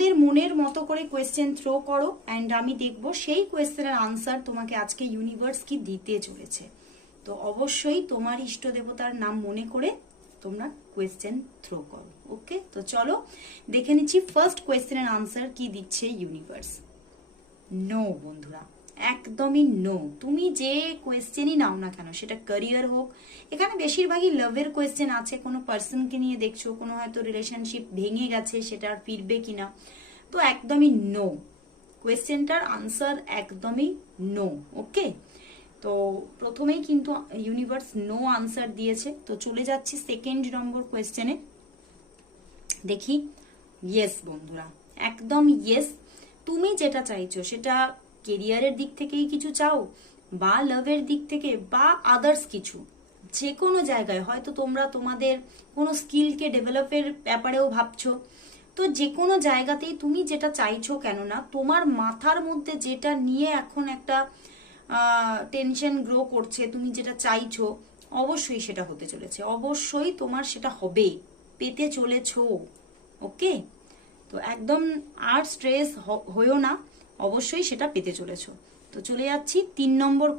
তোমাদের মনের মতো করে কোয়েশ্চেন থ্রো করো, অ্যান্ড আমি দেখব সেই কোয়েশ্চেনের আনসার তোমাকে আজকে ইউনিভার্স কি দিতে চলেছে। তো অবশ্যই তোমার ইষ্ট দেবতার নাম মনে করে তোমরা কোয়েশ্চেন থ্রো করো। ওকে, তো চলো দেখে নিচ্ছি ফার্স্ট কোয়েশ্চেনের আনসার কি দিচ্ছে ইউনিভার্স। নো বন্ধুরা, একদমই নো। তুমি যে কোয়েশ্চেনই নাও না কেন, সেটা ক্যারিয়ার হোক, এখানে বেশিরভাগই লাভের কোয়েশ্চেন আছে, কোনো পার্সনকে নিয়ে দেখছো, কোনো হয়তো রিলেশনশিপ ভেঙে গেছে, সেটা আর ফিরবে কিনা, তো একদমই নো। কোয়েশ্চেনটার আনসার একদমই নো। ওকে, তো প্রথমেই কিন্তু ইউনিভার্স নো আনসার দিয়েছে। তো চলে যাচ্ছি সেকেন্ড নম্বর কোয়েশ্চেনে, দেখি। ইয়েস বন্ধুরা, একদম ইয়েস। তুমি যেটা চাইছো সেটা কেরিয়ারের দিক থেকেই কিছু চাও, বা লাভের দিক থেকে, বা আদার্স কিছু, যে কোনো জায়গায় হয়তো তোমরা তোমাদের কোনো স্কিলকে ডেভেলপের ব্যাপারেও ভাবছো, তো যে কোনো জায়গাতেই তুমি যেটা চাইছো, কেননা তোমার মাথার মধ্যে যেটা নিয়ে এখন একটা টেনশন গ্রো করছে, তুমি যেটা চাইছো অবশ্যই সেটা হতে চলেছে, অবশ্যই তোমার সেটা হবে, পেতে চলেছো। ওকে, তো একদম আর স্ট্রেস হইও না, অবশ্যই সেটা পেতে চলেছো। তো চলে যাচ্ছি 3 নম্বর